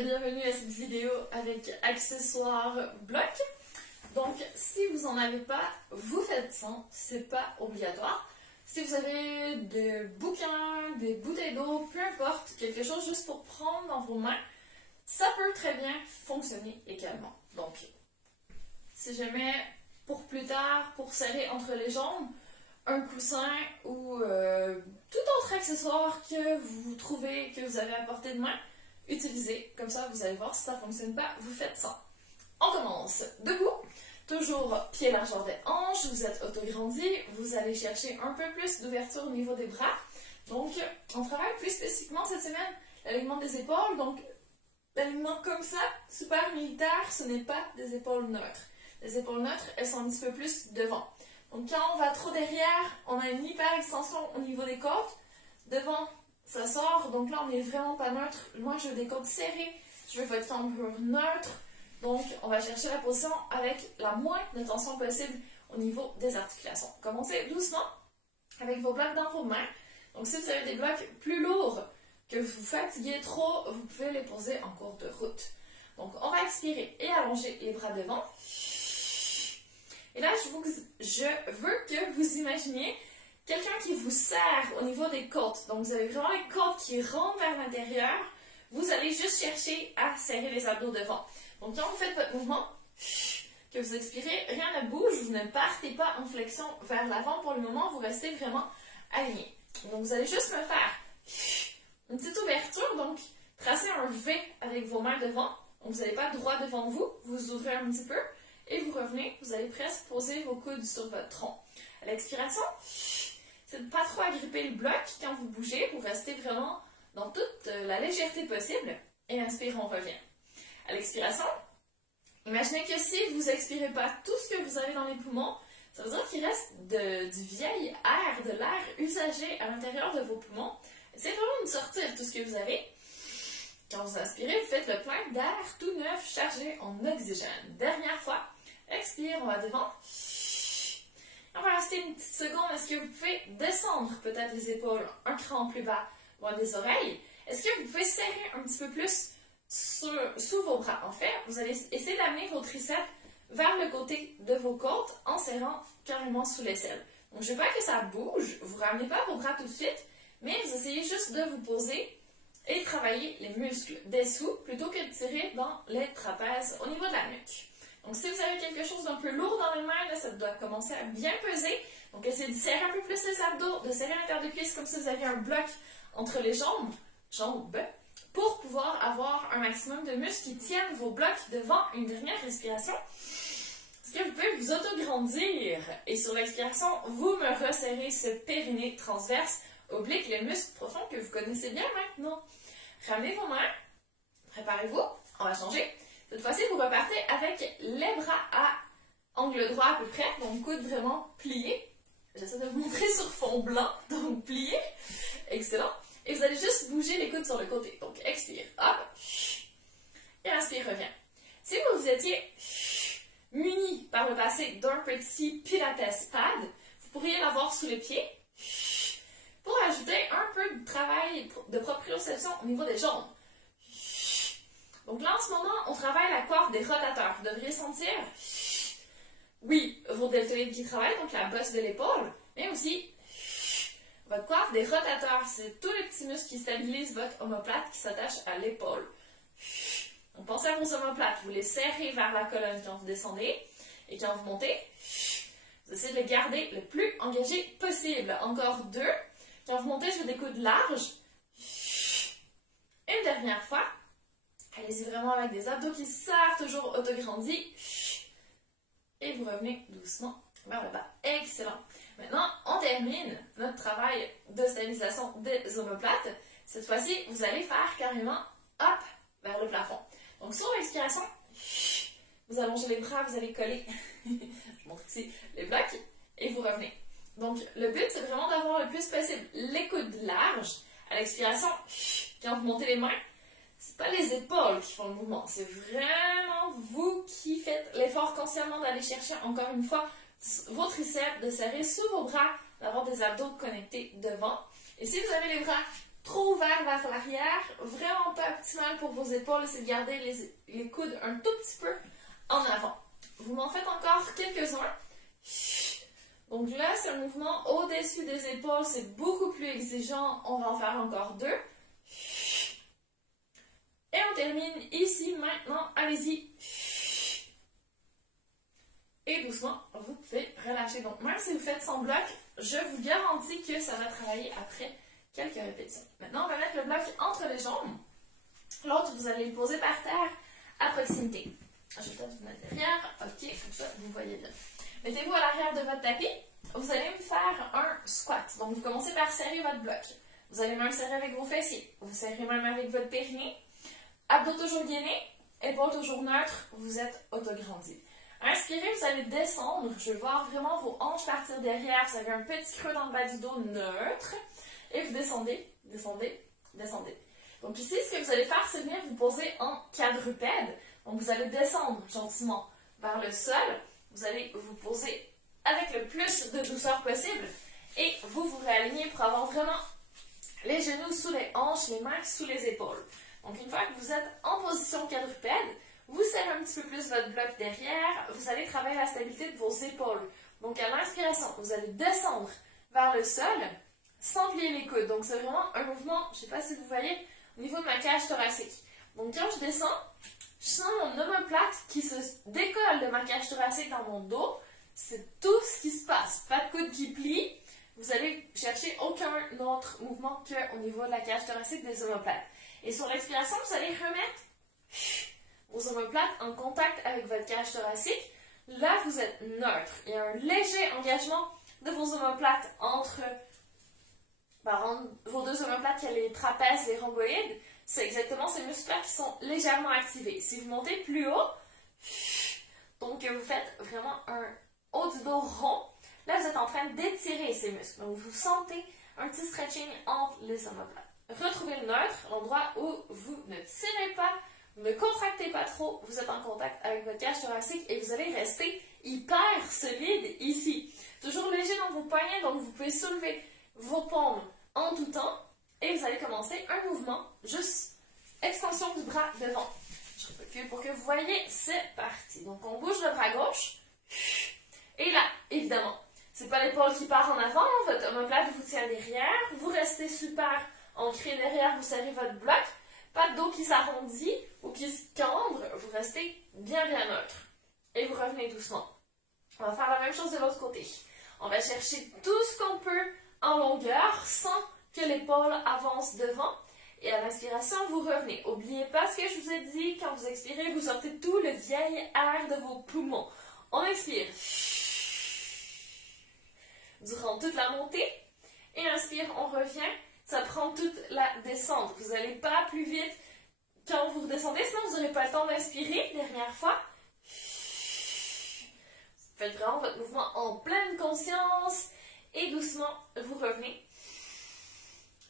et bienvenue à cette vidéo avec accessoires bloc. Donc, si vous n'en avez pas, vous faites sans, c'est pas obligatoire. Si vous avez des bouquins, des bouteilles d'eau, peu importe, quelque chose juste pour prendre dans vos mains, ça peut très bien fonctionner également. Donc, si jamais pour plus tard, pour serrer entre les jambes, un coussin ou tout autre accessoire que vous trouvez que vous avez à portée de main, utilisez. Comme ça, vous allez voir si ça ne fonctionne pas, vous faites ça. On commence. Debout, toujours pied largeur des hanches, vous êtes autograndi, vous allez chercher un peu plus d'ouverture au niveau des bras. Donc, on travaille plus spécifiquement cette semaine l'alignement des épaules. Donc, l'alignement comme ça, super militaire, ce n'est pas des épaules neutres. Les épaules neutres, elles sont un petit peu plus devant. Donc, quand on va trop derrière, on a une hyper extension au niveau des côtes. Devant, ça sort. Donc là, on n'est vraiment pas neutre. Moi, je veux des côtes serrées. Je veux votre cambrure neutre. Donc, on va chercher la position avec la moins de tension possible au niveau des articulations. Commencez doucement avec vos blocs dans vos mains. Donc, si vous avez des blocs plus lourds, que vous fatiguez trop, vous pouvez les poser en cours de route. Donc, on va expirer et allonger les bras devant. Et là, je veux que vous imaginiez quelqu'un qui vous serre au niveau des côtes. Donc, vous avez vraiment les côtes qui rentrent vers l'intérieur. Vous allez juste chercher à serrer les abdos devant. Donc, quand vous faites votre mouvement, que vous expirez, rien ne bouge. Vous ne partez pas en flexion vers l'avant pour le moment. Vous restez vraiment aligné. Donc, vous allez juste me faire une petite ouverture. Donc, tracez un V avec vos mains devant. Donc, vous n'allez pas droit devant vous. Vous ouvrez un petit peu. Et vous revenez, vous allez presque poser vos coudes sur votre tronc. À l'expiration, c'est de ne pas trop agripper le bloc. Quand vous bougez, vous restez vraiment dans toute la légèreté possible. Et inspire, on revient. À l'expiration, imaginez que si vous n'expirez pas tout ce que vous avez dans les poumons, ça veut dire qu'il reste du vieil air, de l'air usagé à l'intérieur de vos poumons. Essayez vraiment de sortir tout ce que vous avez. Quand vous inspirez, vous faites le plein d'air tout neuf chargé en oxygène. Dernière fois. Expire, on va devant. On va rester une petite seconde. Est-ce que vous pouvez descendre peut-être les épaules un cran plus bas, loin des oreilles? Est-ce que vous pouvez serrer un petit peu plus sous vos bras? En fait, vous allez essayer d'amener vos triceps vers le côté de vos côtes en serrant carrément sous l'aisselle. Donc, je veux pas que ça bouge. Vous ne ramenez pas vos bras tout de suite, mais vous essayez juste de vous poser et travailler les muscles dessous plutôt que de tirer dans les trapèzes au niveau de la nuque. Donc, si vous avez quelque chose d'un peu lourd dans les mains, là, ça doit commencer à bien peser. Donc, essayez de serrer un peu plus les abdos, de serrer la paire de cuisses comme si vous aviez un bloc entre les jambes, pour pouvoir avoir un maximum de muscles qui tiennent vos blocs devant une dernière respiration. Est-ce que vous pouvez vous autograndir? Et sur l'expiration, vous me resserrez ce périnée transverse, oblique, les muscles profonds que vous connaissez bien maintenant. Ramenez vos mains, préparez-vous, on va changer. Cette fois-ci, vous repartez avec les bras à angle droit à peu près, donc coudes vraiment pliés. J'essaie de vous montrer sur fond blanc, donc plié. Excellent. Et vous allez juste bouger les coudes sur le côté. Donc, expire, hop. Et inspire, revient. Si vous étiez muni par le passé d'un petit Pilates pad, vous pourriez l'avoir sous les pieds pour ajouter un peu de travail de proprioception au niveau des jambes. Donc là, en ce moment, on travaille la corde des rotateurs. Vous devriez sentir, oui, vos deltoïdes qui travaillent, donc la bosse de l'épaule, mais aussi votre corde des rotateurs. C'est tous les petits muscles qui stabilisent votre omoplate qui s'attache à l'épaule. Donc pensez à vos omoplates. Vous les serrez vers la colonne quand vous descendez. Et quand vous montez, vous essayez de les garder le plus engagé possible. Encore deux. Quand vous montez, je veux des coudes larges. Une dernière fois. Allez-y vraiment avec des abdos qui serrent, toujours autograndis. Et vous revenez doucement vers le bas. Excellent. Maintenant, on termine notre travail de stabilisation des omoplates. Cette fois-ci, vous allez faire carrément hop vers le plafond. Donc, sur l'expiration, vous allongez les bras, vous allez coller, je vous montre ici, les blocs, et vous revenez. Donc, le but, c'est vraiment d'avoir le plus possible les coudes larges. À l'expiration, quand vous montez les mains, c'est pas les épaules qui font le mouvement, c'est vraiment vous qui faites l'effort consciemment d'aller chercher, encore une fois, vos triceps, de serrer sous vos bras, d'avoir des abdos connectés devant. Et si vous avez les bras trop ouverts vers l'arrière, vraiment pas optimal pour pour vos épaules, c'est de garder les coudes un tout petit peu en avant. Vous m'en faites encore quelques-uns. Donc là, c'est un mouvement au-dessus des épaules, c'est beaucoup plus exigeant. On va en faire encore 2. Et on termine ici maintenant. Allez-y. Et doucement, vous pouvez relâcher. Donc même si vous faites sans bloc, je vous garantis que ça va travailler après quelques répétitions. Maintenant, on va mettre le bloc entre les jambes. L'autre, vous allez le poser par terre à proximité. Je vais peut-être vous mettre derrière. Ok, comme ça, vous voyez bien. Mettez-vous à l'arrière de votre tapis. Vous allez me faire un squat. Donc, vous commencez par serrer votre bloc. Vous allez même serrer avec vos fessiers. Vous serrez même avec votre périnée. Abdos toujours gainés. Épaules toujours neutres. Vous êtes autograndi. Inspirez, vous allez descendre. Je vais voir vraiment vos hanches partir derrière. Vous avez un petit creux dans le bas du dos neutre. Et vous descendez, descendez, descendez. Donc ici, ce que vous allez faire, c'est venir vous poser en quadrupède. Donc vous allez descendre gentiment vers le sol. Vous allez vous poser avec le plus de douceur possible. Et vous vous réalignez pour avoir vraiment les genoux sous les hanches, les mains sous les épaules. Donc une fois que vous êtes en position quadrupède, vous serrez un petit peu plus votre bloc derrière. Vous allez travailler la stabilité de vos épaules. Donc à l'inspiration, vous allez descendre vers le sol sans plier les coudes. Donc c'est vraiment un mouvement, je ne sais pas si vous voyez, au niveau de ma cage thoracique. Donc quand je descends, je sens mon omoplate qui se décolle de ma cage thoracique dans mon dos. C'est tout ce qui se passe. Pas de coude qui plie. Vous allez chercher aucun autre mouvement qu'au niveau de la cage thoracique des omoplates. Et sur l'expiration, vous allez remettre vos omoplates en contact avec votre cage thoracique. Là, vous êtes neutre. Il y a un léger engagement de vos omoplates entre vos deux omoplates, il y a les trapèzes, les rhomboïdes. C'est exactement ces muscles-là qui sont légèrement activés. Si vous montez plus haut, donc vous faites vraiment un haut du dos rond, là vous êtes en train d'étirer ces muscles. Donc vous sentez un petit stretching entre les omoplates. Retrouvez le neutre, l'endroit où vous ne tirez pas, ne contractez pas trop, vous êtes en contact avec votre cage thoracique et vous allez rester hyper solide ici. Toujours léger dans vos poignets, donc vous pouvez soulever vos paumes en tout temps et vous allez commencer un mouvement, juste extension du bras devant. Je recule pour que vous voyez, c'est parti. Donc on bouge le bras gauche et là, évidemment, c'est pas l'épaule qui part en avant, votre omoplate vous tient derrière, vous restez super ancré derrière, vous serrez votre bloc, pas de dos qui s'arrondit ou qui se cambre, vous restez bien neutre et vous revenez doucement. On va faire la même chose de l'autre côté. On va chercher tout ce qu'on peut en longueur sans que l'épaule avance devant. Et à l'inspiration, vous revenez. N'oubliez pas ce que je vous ai dit. Quand vous expirez, vous sortez tout le vieil air de vos poumons. On expire durant toute la montée. Et inspire, on revient. Ça prend toute la descente. Vous n'allez pas plus vite quand vous redescendez, sinon vous n'aurez pas le temps d'inspirer. Dernière fois. Faites vraiment votre mouvement en pleine conscience. Et doucement, vous revenez.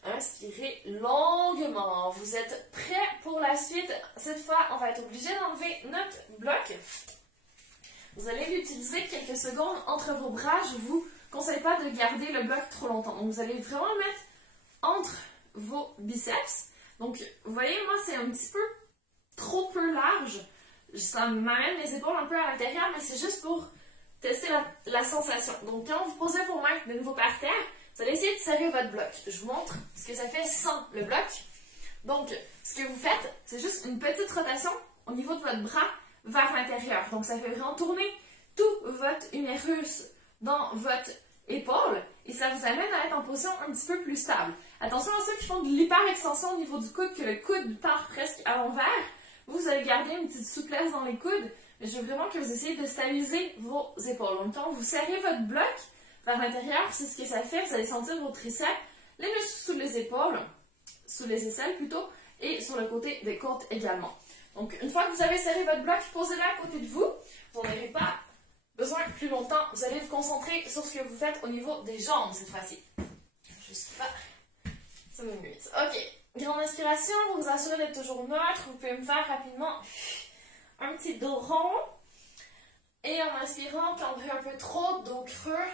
Inspirez longuement. Vous êtes prêts pour la suite. Cette fois, on va être obligé d'enlever notre bloc. Vous allez l'utiliser quelques secondes entre vos bras. Je ne vous conseille pas de garder le bloc trop longtemps. Donc, vous allez vraiment le mettre entre vos biceps. Donc, vous voyez, moi, c'est un petit peu trop peu large. Ça m'amène les épaules un peu à l'intérieur, mais c'est juste pour tester la sensation. Donc, quand vous posez vos mains de nouveau par terre, vous allez essayer de serrer votre bloc. Je vous montre ce que ça fait sans le bloc. Donc, ce que vous faites, c'est juste une petite rotation au niveau de votre bras vers l'intérieur. Donc, ça fait vraiment tourner tout votre humérus dans votre épaule et ça vous amène à être en position un petit peu plus stable. Attention à ceux qui font de l'hyper-extension au niveau du coude, que le coude part presque à l'envers. Vous allez garder une petite souplesse dans les coudes, mais je veux vraiment que vous essayez de stabiliser vos épaules. Donc, quand vous serrez votre bloc vers l'intérieur, c'est ce que ça fait. Vous allez sentir vos triceps, les muscles sous les épaules, sous les aisselles plutôt, et sur le côté des côtes également. Donc, une fois que vous avez serré votre bloc, posez-le à côté de vous. Vous n'en aurez pas besoin plus longtemps. Vous allez vous concentrer sur ce que vous faites au niveau des jambes cette fois-ci. Juste pas. Ça me limite. Ok. Grande inspiration. Vous vous assurez d'être toujours neutre. Vous pouvez me faire rapidement un petit dos rond. Et en inspirant, cambrez un peu trop, dos creux.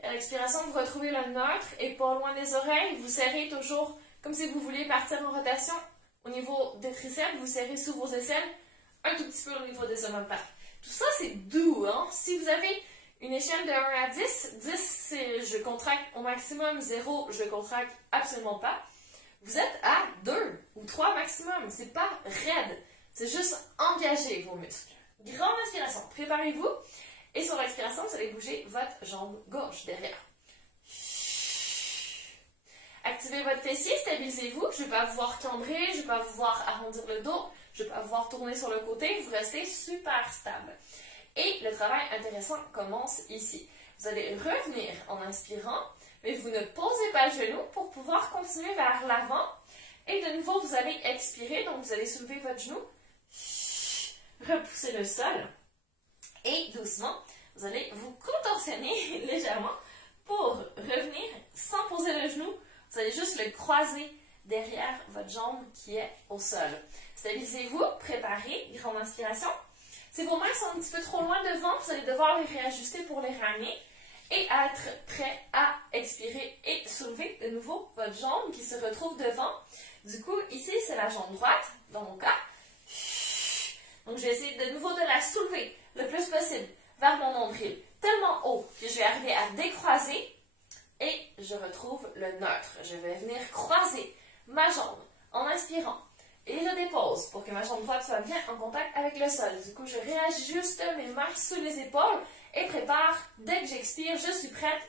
Et à l'expiration, vous retrouvez le neutre et pas loin des oreilles. Vous serrez toujours comme si vous vouliez partir en rotation Au niveau des triceps, vous serrez sous vos aisselles, un tout petit peu au niveau des omoplates. Tout ça, c'est doux, hein? Si vous avez une échelle de 1 à 10, 10 c'est je contracte au maximum, 0 je contracte absolument pas. Vous êtes à 2 ou 3 maximum, c'est pas raide, c'est juste engager vos muscles. Grande inspiration, préparez-vous et sur l'expiration, vous allez bouger votre jambe gauche derrière. Activez votre fessier, stabilisez-vous. Je ne vais pas vous voir cambrer, je ne vais pas vous voir arrondir le dos, je ne vais pas vous voir tourner sur le côté, vous restez super stable. Et le travail intéressant commence ici. Vous allez revenir en inspirant, mais vous ne posez pas le genou pour pouvoir continuer vers l'avant. Et de nouveau, vous allez expirer, donc vous allez soulever votre genou, repousser le sol. Et doucement, vous allez vous contorsionner légèrement pour revenir sans poser le genou. Vous allez juste le croiser derrière votre jambe qui est au sol. Stabilisez-vous, préparez, grande inspiration. Si vos mains sont un petit peu trop loin devant, vous allez devoir les réajuster pour les ramener et être prêt à expirer et soulever de nouveau votre jambe qui se retrouve devant. Du coup, ici, c'est la jambe droite, dans mon cas. Donc, je vais essayer de nouveau de la soulever le plus possible vers mon nombril, tellement haut que je vais arriver à décroiser et je retrouve le neutre. Je vais venir croiser ma jambe en inspirant et je dépose pour que ma jambe droite soit bien en contact avec le sol. Du coup, je réajuste mes mains sous les épaules et prépare, dès que j'expire, je suis prête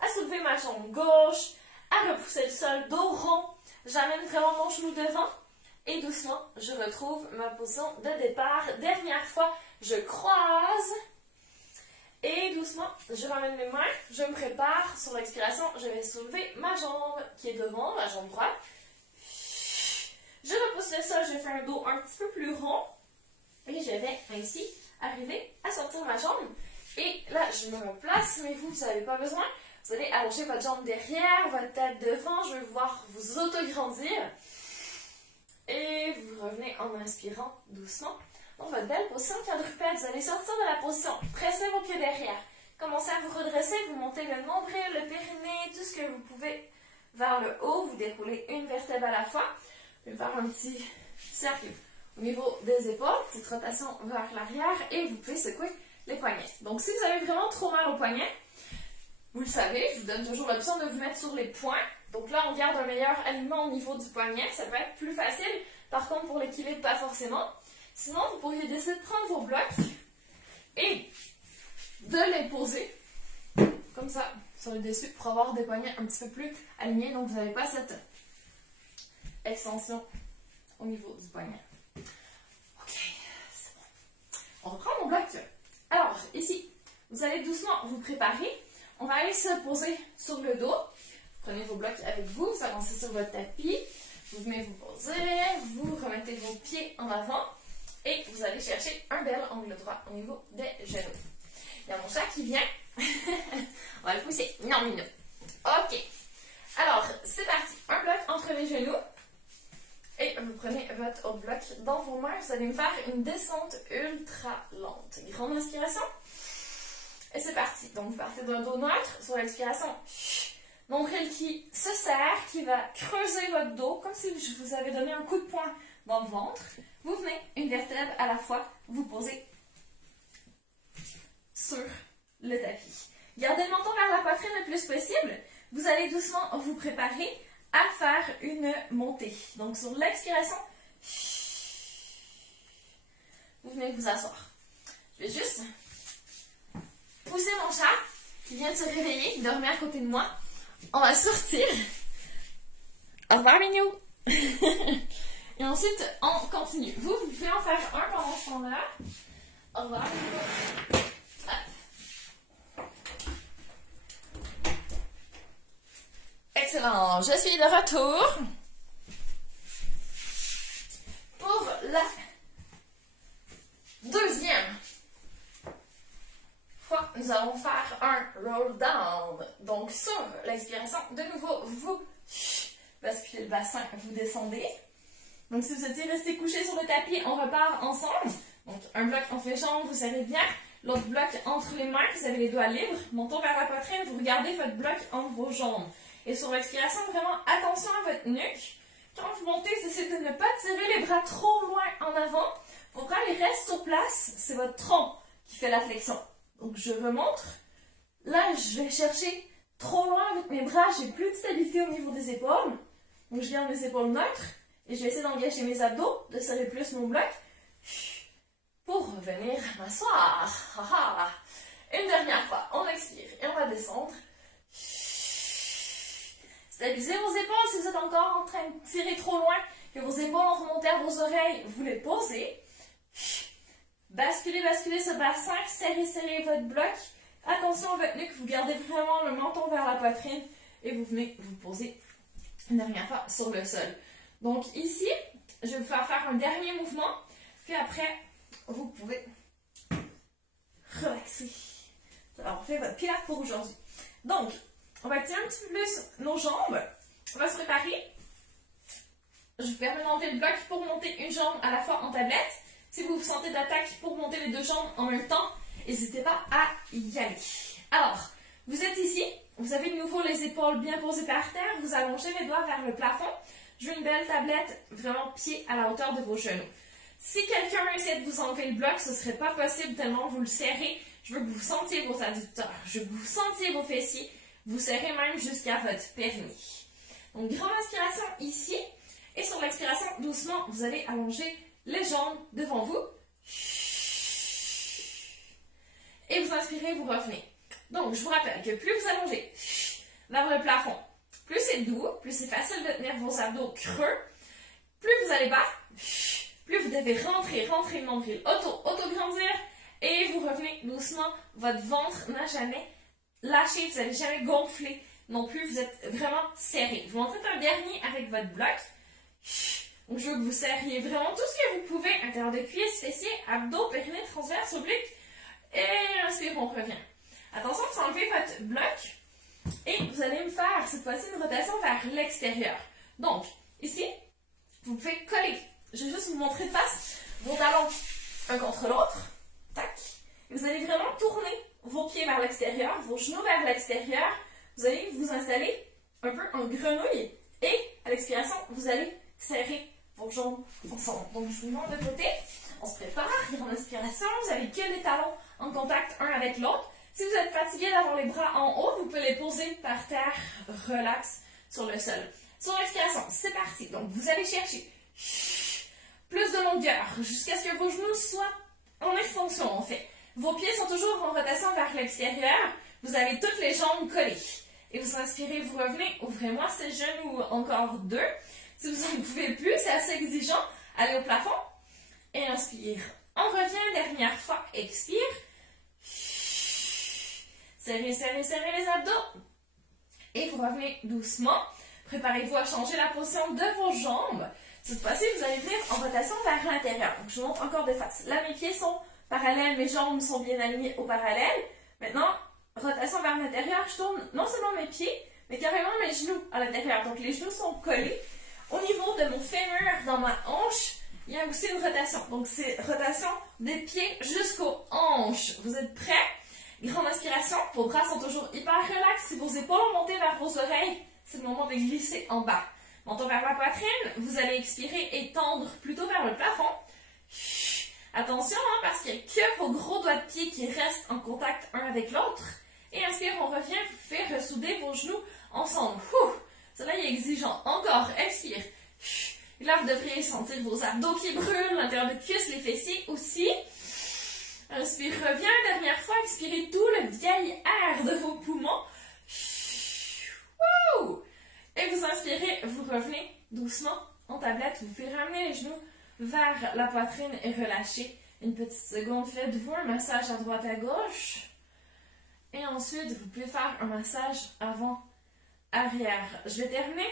à soulever ma jambe gauche, à repousser le sol, dos rond. J'amène vraiment mon genou devant et doucement, je retrouve ma position de départ. Dernière fois, je croise et doucement, je ramène mes mains, je me prépare. Sur l'expiration, je vais soulever ma jambe qui est devant, la jambe droite. Je repousse le sol, je fais un dos un petit peu plus rond et je vais ainsi arriver à sortir ma jambe. Et là, je me replace, mais vous n'avez pas besoin. Vous allez allonger votre jambe derrière, votre tête devant. Je vais voir vous auto-grandir. Et vous revenez en inspirant doucement. Donc, votre belle position quadrupède. Vous allez sortir de la position. Pressez vos pieds derrière. Commencez à vous redresser. Vous montez le nombril, le périnée, tout ce que vous pouvez vers le haut. Vous déroulez une vertèbre à la fois. Je vais faire un petit cercle au niveau des épaules. Petite rotation vers l'arrière. Et vous pouvez secouer les poignets. Donc, si vous avez vraiment trop mal aux poignets, vous le savez, je vous donne toujours l'option de vous mettre sur les poings. Donc là, on garde un meilleur alignement au niveau du poignet. Ça peut être plus facile. Par contre, pour l'équilibre, pas forcément. Sinon, vous pourriez décider de prendre vos blocs et de les poser comme ça sur le dessus pour avoir des poignets un petit peu plus alignés. Donc, vous n'avez pas cette extension au niveau du poignet. Ok, c'est bon. On reprend mon bloc. Alors, ici, vous allez doucement vous préparer. On va aller se poser sur le dos. Vous prenez vos blocs avec vous, vous avancez sur votre tapis. Vous venez vous poser, vous remettez vos pieds en avant et vous allez chercher un bel angle droit au niveau des genoux. Il y a mon chat qui vient. On va le pousser. Non, Minou. Ok. Alors, c'est parti. Un bloc entre les genoux. Et vous prenez votre autre bloc dans vos mains. Vous allez me faire une descente ultra lente. Grande inspiration. Et c'est parti. Donc, vous partez d'un dos neutre. Sur l'expiration, nombril qui se serre, qui va creuser votre dos, comme si je vous avais donné un coup de poing dans le ventre. Vous venez, une vertèbre à la fois, vous posez sur le tapis. Gardez le menton vers la poitrine le plus possible. Vous allez doucement vous préparer à faire une montée. Donc, sur l'expiration, vous venez vous asseoir. Je vais juste pousser mon chat qui vient de se réveiller, qui dormait à côté de moi. On va sortir. Au revoir, Minou. Et ensuite, on continue. Vous pouvez en faire un pendant ce temps-là. Au revoir. Excellent. Je suis de retour pour la deuxième fois. Nous allons faire un roll down. Donc, sur l'expiration, de nouveau, vous basculez le bassin, vous descendez. Donc, si vous étiez resté couché sur le tapis, on repart ensemble. Donc, un bloc entre les jambes, vous serrez bien. L'autre bloc entre les mains, vous avez les doigts libres. Menton vers la poitrine, vous regardez votre bloc entre vos jambes. Et sur l'expiration, vraiment attention à votre nuque. Quand vous montez, essayez de ne pas tirer les bras trop loin en avant. Vos bras, ils restent sur place. C'est votre tronc qui fait la flexion. Donc, je remonte. Là, je vais chercher trop loin avec mes bras. J'ai plus de stabilité au niveau des épaules. Donc, je garde mes épaules neutres. Et je vais essayer d'engager mes abdos, de serrer plus mon bloc. Pour revenir m'asseoir. Une dernière fois, on expire et on va descendre. Stabilisez vos épaules si vous êtes encore en train de tirer trop loin, que vos épaules ont remonté à vos oreilles, vous les posez. Basculez, basculez ce bassin, serrez, serrez votre bloc. Attention à votre nuque, vous gardez vraiment le menton vers la poitrine et vous venez vous poser une dernière fois sur le sol. Donc ici, je vais vous faire un dernier mouvement, puis après, vous pouvez relaxer. Alors, on fait votre pilates pour aujourd'hui. Donc, on va tirer un petit peu plus nos jambes. On va se préparer. Je vous permets de monter le bloc pour monter une jambe à la fois en tablette. Si vous vous sentez d'attaque pour monter les deux jambes en même temps, n'hésitez pas à y aller. Alors, vous êtes ici. Vous avez de nouveau les épaules bien posées par terre. Vous allongez les doigts vers le plafond. Je veux une belle tablette, vraiment pied à la hauteur de vos genoux. Si quelqu'un essaie de vous enlever le bloc, ce ne serait pas possible tellement vous le serrez. Je veux que vous sentiez vos adducteurs. Je veux que vous sentiez vos fessiers. Vous serrez même jusqu'à votre périnée. Donc, grande inspiration ici. Et sur l'expiration, doucement, vous allez allonger les jambes devant vous. Et vous inspirez, vous revenez. Donc, je vous rappelle que plus vous allongez vers le plafond, plus c'est doux, plus c'est facile de tenir vos abdos creux, plus vous allez bas, plus vous devez rentrer le nombril, auto-grandir, et vous revenez doucement. Votre ventre n'a jamais lâché, vous n'allez jamais gonfler non plus, vous êtes vraiment serré. Vous montrez un dernier avec votre bloc. Donc, je veux que vous serriez vraiment tout ce que vous pouvez, intérieur de cuisses, fessiers, abdos, périnée, transverse, oblique. Et inspire, on revient. Attention, vous enlevez votre bloc et vous allez me faire cette fois-ci une rotation vers l'extérieur. Donc, ici, vous pouvez coller. Je vais juste vous montrer de face vos talons un contre l'autre. Tac. Et vous allez vraiment tourner vos pieds vers l'extérieur, vos genoux vers l'extérieur. Vous allez vous installer un peu en grenouille. Et à l'expiration, vous allez serrer vos jambes ensemble. Donc, je vous montre de côté. On se prépare. Grande inspiration. Vous avez que les talons en contact un avec l'autre. Si vous êtes fatigué d'avoir les bras en haut, vous pouvez les poser par terre, relax sur le sol. Sur l'expiration, c'est parti. Donc, vous allez chercher plus de longueur jusqu'à ce que vos genoux soient en extension, en fait. Vos pieds sont toujours en rotation vers l'extérieur. Vous avez toutes les jambes collées. Et vous inspirez, vous revenez. Ouvrez-moi ces genoux encore deux. Si vous n'en pouvez plus, c'est assez exigeant. Allez au plafond. Et inspire. On revient, dernière fois. Expire. Serrez, serrez, serrez les abdos. Et vous revenez doucement. Préparez-vous à changer la position de vos jambes. Cette fois-ci, vous allez venir en rotation vers l'intérieur. Donc, je vous montre encore de face. Là, mes pieds sont parallèles, mes jambes sont bien alignées au parallèle. Maintenant, rotation vers l'intérieur, je tourne non seulement mes pieds, mais carrément mes genoux à l'intérieur. Donc, les genoux sont collés. Au niveau de mon fémur, dans ma hanche, il y a aussi une rotation. Donc, c'est rotation des pieds jusqu'aux hanches. Vous êtes prêts? Grande inspiration. Vos bras sont toujours hyper relax. Si vos épaules ont monté vers vos oreilles, c'est le moment de glisser en bas. Menton vers la poitrine. Vous allez expirer et tendre plutôt vers le plafond. Attention, parce qu'il n'y a que vos gros doigts de pied qui restent en contact un avec l'autre. Et inspire, on revient. Vous pouvez ressouder vos genoux ensemble. Cela est exigeant. Encore, expire. Et là, vous devriez sentir vos abdos qui brûlent, l'intérieur de cuisse, les fessiers aussi. Inspire, reviens. Dernière fois, expirez tout le vieil air de vos poumons. Et vous inspirez, vous revenez doucement en tablette. Vous pouvez ramener les genoux vers la poitrine et relâcher une petite seconde. Faites-vous un massage à droite à gauche. Et ensuite, vous pouvez faire un massage avant-arrière. Je vais terminer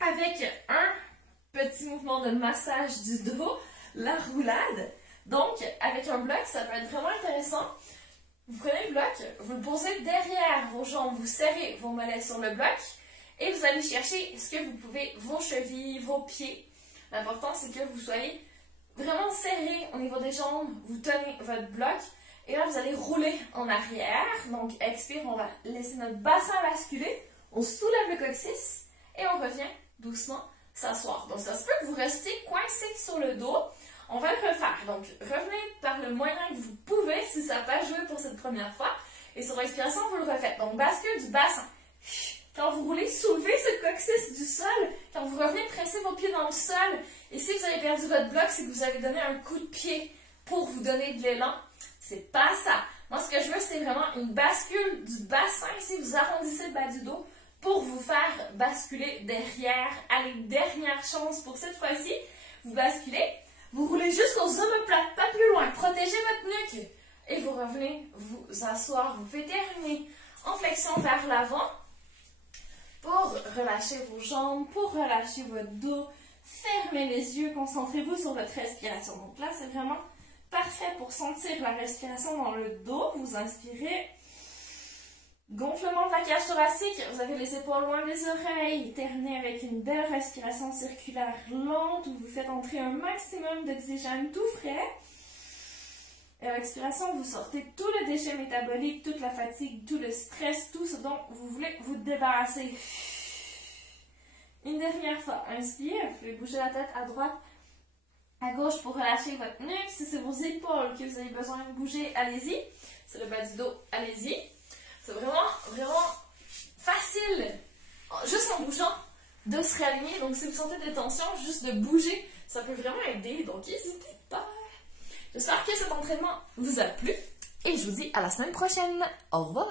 avec un petit mouvement de massage du dos, la roulade. Donc, avec un bloc, ça peut être vraiment intéressant. Vous prenez le bloc, vous le posez derrière vos jambes, vous serrez vos mollets sur le bloc et vous allez chercher ce que vous pouvez, vos chevilles, vos pieds. L'important, c'est que vous soyez vraiment serré au niveau des jambes. Vous tenez votre bloc et là, vous allez rouler en arrière. Donc, expire, on va laisser notre bassin basculer. On soulève le coccyx et on revient doucement s'asseoir. Donc, ça se peut que vous restiez coincé sur le dos. On va le refaire. Donc, revenez par le moyen que vous pouvez si ça n'a pas joué pour cette première fois. Et sur l'expiration, vous le refaites. Donc, bascule du bassin. Quand vous roulez, soulevez ce coccyx du sol. Quand vous revenez, pressez vos pieds dans le sol. Et si vous avez perdu votre bloc, c'est que vous avez donné un coup de pied pour vous donner de l'élan. C'est pas ça. Moi, ce que je veux, c'est vraiment une bascule du bassin. Ici, vous arrondissez le bas du dos pour vous faire basculer derrière. Allez, dernière chance pour cette fois-ci. Vous basculez. Vous roulez jusqu'aux omoplates, pas plus loin. Protégez votre nuque. Et vous revenez vous asseoir. Vous pouvez terminer en flexion vers l'avant pour relâcher vos jambes, pour relâcher votre dos. Fermez les yeux, concentrez-vous sur votre respiration. Donc là, c'est vraiment parfait pour sentir la respiration dans le dos. Vous inspirez. Gonflement de la cage thoracique. Vous avez les épaules loin des oreilles. Terminez avec une belle respiration circulaire lente où vous faites entrer un maximum d'oxygène tout frais. Et à l'expiration, vous sortez tout le déchet métabolique, toute la fatigue, tout le stress, tout ce dont vous voulez vous débarrasser. Une dernière fois, inspire, vous pouvez bouger la tête à droite, à gauche pour relâcher votre nuque. Si c'est vos épaules que vous avez besoin de bouger, allez-y. C'est le bas du dos, allez-y. C'est vraiment, vraiment facile, juste en bougeant, de se réaligner. Donc si vous sentez des tensions, juste de bouger, ça peut vraiment aider. Donc n'hésitez pas. J'espère que cet entraînement vous a plu et je vous dis à la semaine prochaine. Au revoir!